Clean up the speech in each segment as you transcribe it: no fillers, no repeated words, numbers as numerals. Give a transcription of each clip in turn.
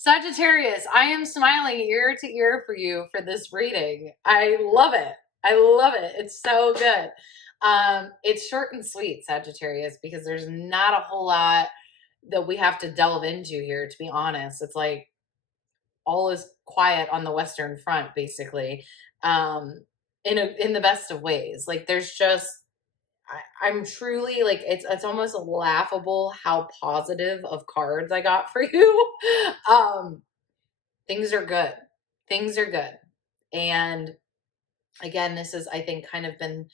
Sagittarius, I am smiling ear to ear for you for this reading. I love it. I love it. It's so good. It's short and sweet, Sagittarius, because there's not a whole lot that we have to delve into here, to be honest. It's like all is quiet on the Western Front, basically, in the best of ways. Like there's just I'm truly like it's almost laughable how positive of cards I got for you. um Things are good. Things are good. And again, this is, I think, kind of been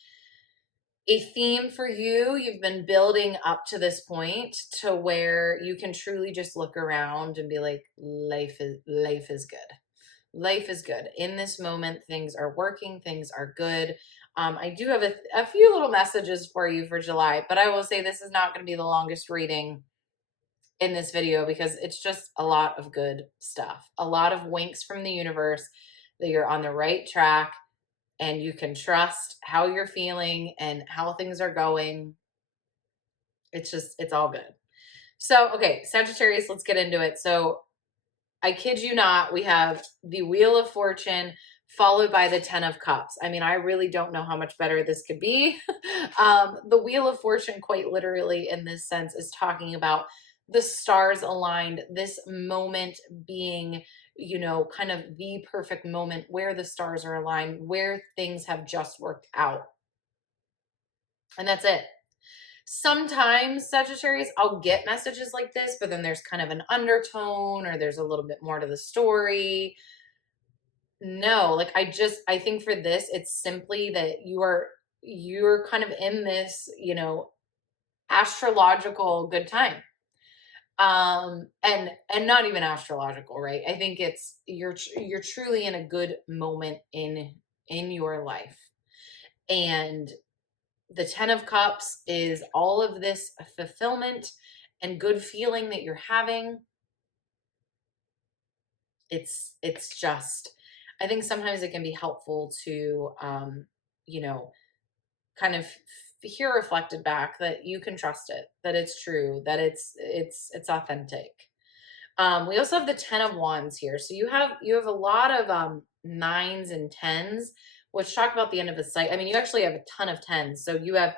a theme for you. You've been building up to this point to where you can truly just look around and be like, life is good. Life is good. In this moment, things are working, things are good. I do have a few little messages for you for July, but I will say this is not going to be the longest reading in this video because it's just a lot of good stuff. A lot of winks from the universe that you're on the right track and you can trust how you're feeling and how things are going. It's all good. So, okay, Sagittarius, let's get into it. So, I kid you not, we have the Wheel of Fortune followed by the 10 of Cups. I mean, I really don't know how much better this could be. The Wheel of Fortune, quite literally in this sense, is talking about the stars aligned, this moment being, kind of the perfect moment where the stars are aligned, where things have just worked out. And that's it. Sometimes, Sagittarius, I'll get messages like this, but then there's kind of an undertone or there's a little bit more to the story. No, like I think for this, it's simply that you're kind of in this, astrological good time. And not even astrological, right? I think it's you're truly in a good moment in your life. And the 10 of Cups is all of this fulfillment and good feeling that you're having. It's just, I think sometimes it can be helpful to, kind of hear reflected back that you can trust it, that it's true, that it's authentic. We also have the 10 of Wands here. So you have a lot of nines and tens, which talk about the end of a cycle. I mean, you actually have a ton of tens. So you have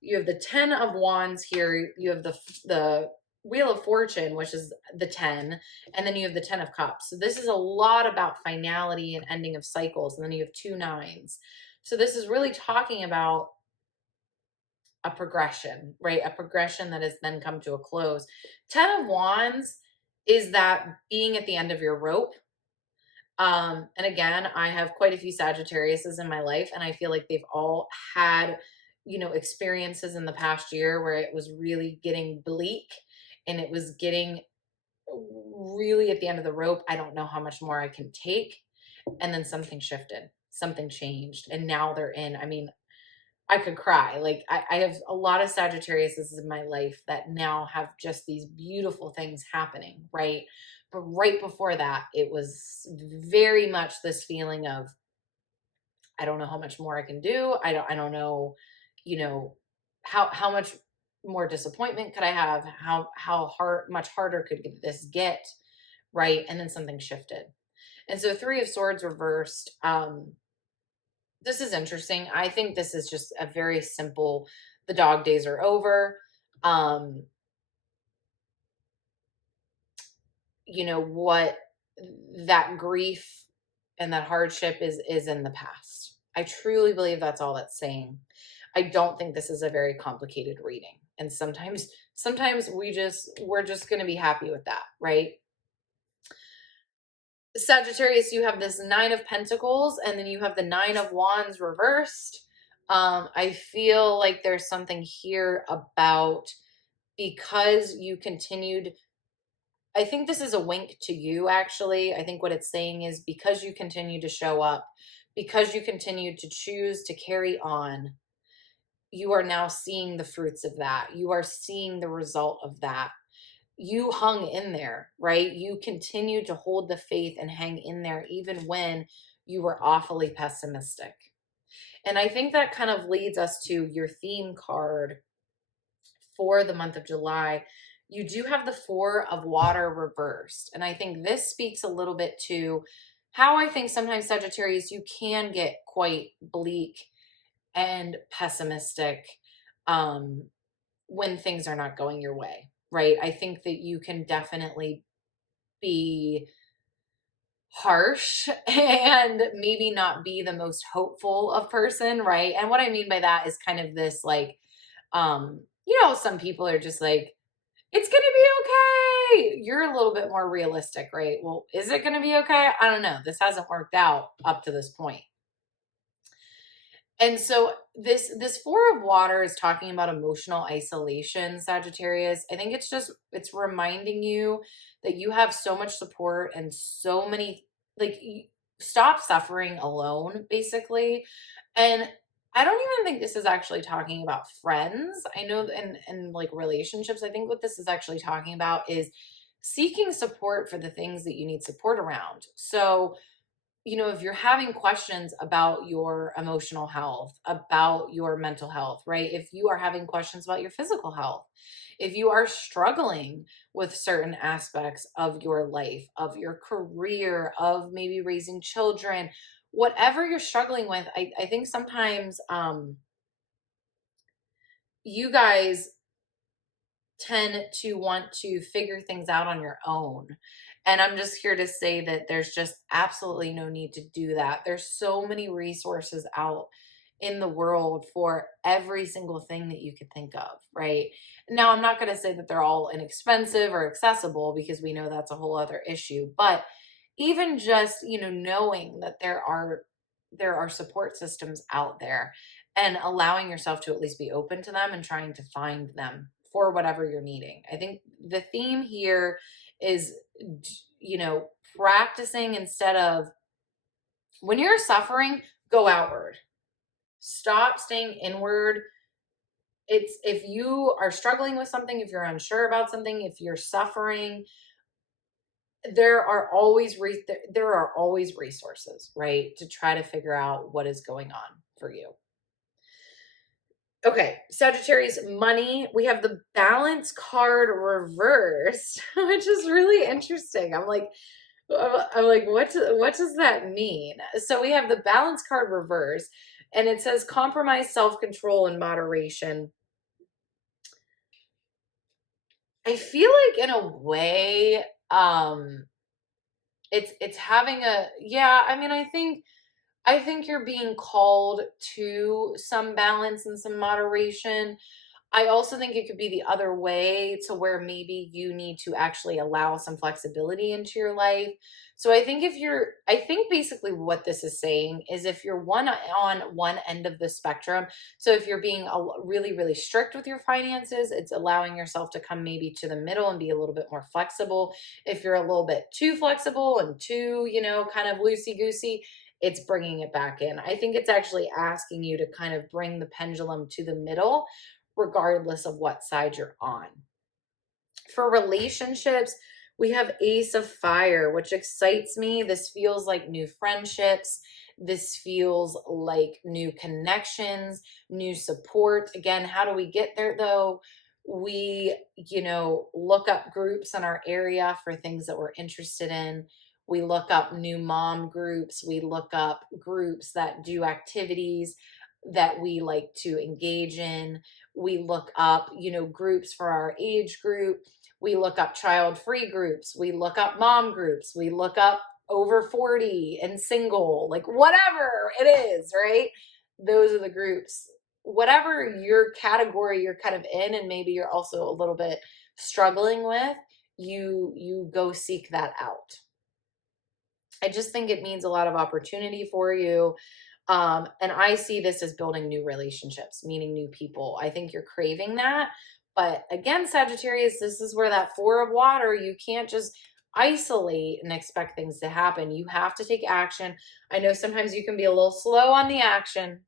the 10 of Wands here. You have the Wheel of Fortune, which is the 10, and then you have the 10 of Cups. So this is a lot about finality and ending of cycles. And then you have 2 nines. So this is really talking about a progression, right? A progression that has then come to a close. 10 of Wands is that being at the end of your rope. And again, I have quite a few Sagittariuses in my life, and I feel like they've all had, experiences in the past year where it was really getting bleak and it was getting really at the end of the rope. I don't know how much more I can take. And then something shifted, something changed, and now they're in. I mean, I could cry. Like I have a lot of Sagittariuses in my life that now have just these beautiful things happening, right? But right before that, it was very much this feeling of, I don't know how much more I can do. I don't know, how much more disappointment could I have? How much harder could this get? Right. And then something shifted. And so 3 of Swords reversed. This is interesting. I think this is just a very simple, the dog days are over. What that grief and that hardship is in the past. I truly believe that's all that's saying. I don't think this is a very complicated reading. And sometimes we're just going to be happy with that, right? Sagittarius, you have this 9 of Pentacles, and then you have the 9 of Wands reversed. I feel like there's something here about, because you continued, I think this is a wink to you, actually. I think what it's saying is, because you continue to show up, because you continue to choose to carry on, you are now seeing the fruits of that. You are seeing the result of that. You hung in there, right? You continued to hold the faith and hang in there even when you were awfully pessimistic. And I think that kind of leads us to your theme card for the month of July. you do have the Four of Water reversed. And I think this speaks a little bit to how I think sometimes Sagittarius, you can get quite bleak and pessimistic um, when things are not going your way, right? I think that you can definitely be harsh and maybe not be the most hopeful of person, right? And what I mean by that is kind of this like, some people are just like, it's going to be okay. You're a little bit more realistic, right? Well, is it going to be okay? I don't know. This hasn't worked out up to this point. And so this Four of Water is talking about emotional isolation, Sagittarius. I think it's reminding you that you have so much support and so many, like, stop suffering alone, basically. And I don't even think this is actually talking about friends. I know, and like relationships, I think what this is actually talking about is seeking support for the things that you need support around. So, if you're having questions about your emotional health, about your mental health, right? If you are having questions about your physical health, if you are struggling with certain aspects of your life, of your career, of maybe raising children, whatever you're struggling with, I think sometimes you guys tend to want to figure things out on your own. And I'm just here to say that there's just absolutely no need to do that. There's so many resources out in the world for every single thing that you could think of, right? Now, I'm not going to say that they're all inexpensive or accessible because we know that's a whole other issue, but even just, knowing that there are support systems out there and allowing yourself to at least be open to them and trying to find them for whatever you're needing. I think the theme here is, practicing instead of when you're suffering, go outward. Stop staying inward. It's if you are struggling with something, if you're unsure about something, if you're suffering, there are always resources, right, to try to figure out what is going on for you. Okay, Sagittarius money. We have the balance card reversed, which is really interesting. I'm like, what does that mean? So we have the balance card reversed, and it says compromise, self-control, and moderation. I feel like in a way, it's having a yeah. I mean, I think you're being called to some balance and some moderation. I also think it could be the other way to where maybe you need to actually allow some flexibility into your life. So I think basically what this is saying is if you're on one end of the spectrum, so if you're being really, really strict with your finances, it's allowing yourself to come maybe to the middle and be a little bit more flexible. If you're a little bit too flexible and too, kind of loosey goosey, it's bringing it back in. I think it's actually asking you to kind of bring the pendulum to the middle regardless of what side you're on. For relationships, we have Ace of Fire, which excites me. This feels like new friendships. This feels like new connections, new support. Again, how do we get there though? We, look up groups in our area for things that we're interested in. We look up new mom groups. We look up groups that do activities that we like to engage in. We look up, groups for our age group. We look up child-free groups. We look up mom groups. We look up over 40 and single, like whatever it is, right? Those are the groups. Whatever your category you're kind of in, and maybe you're also a little bit struggling with, you go seek that out. I just think it means a lot of opportunity for you. And I see this as building new relationships, meeting new people. I think you're craving that. But again, Sagittarius, this is where that Four of Water, you can't just isolate and expect things to happen. You have to take action. I know sometimes you can be a little slow on the action,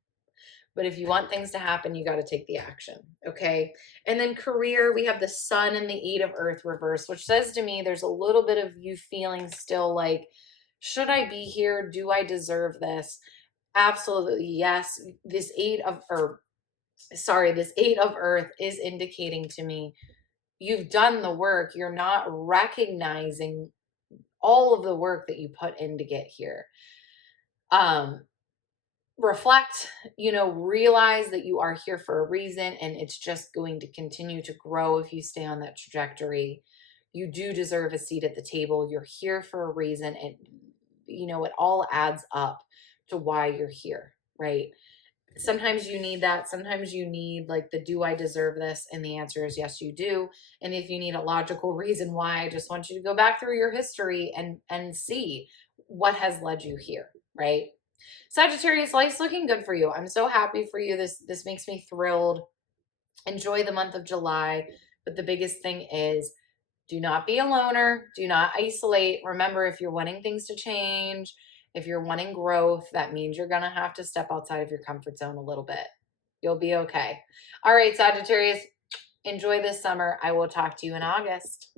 but if you want things to happen, you got to take the action. Okay. And then career, we have the Sun and the Eight of Earth reverse, which says to me there's a little bit of you feeling still like, should I be here? Do I deserve this? Absolutely, yes. This Eight of Earth is indicating to me you've done the work. You're not recognizing all of the work that you put in to get here. Reflect, realize that you are here for a reason, and it's just going to continue to grow if you stay on that trajectory. You do deserve a seat at the table. You're here for a reason, and it all adds up to why you're here, right? Sometimes you need that. Sometimes you need like the do I deserve this? And the answer is yes, you do. And if you need a logical reason why, I just want you to go back through your history and see what has led you here, right? Sagittarius, life's looking good for you. I'm so happy for you. This makes me thrilled. Enjoy the month of July. But the biggest thing is, do not be a loner. Do not isolate. Remember, if you're wanting things to change, if you're wanting growth, that means you're going to have to step outside of your comfort zone a little bit. You'll be okay. All right, Sagittarius, enjoy this summer. I will talk to you in August.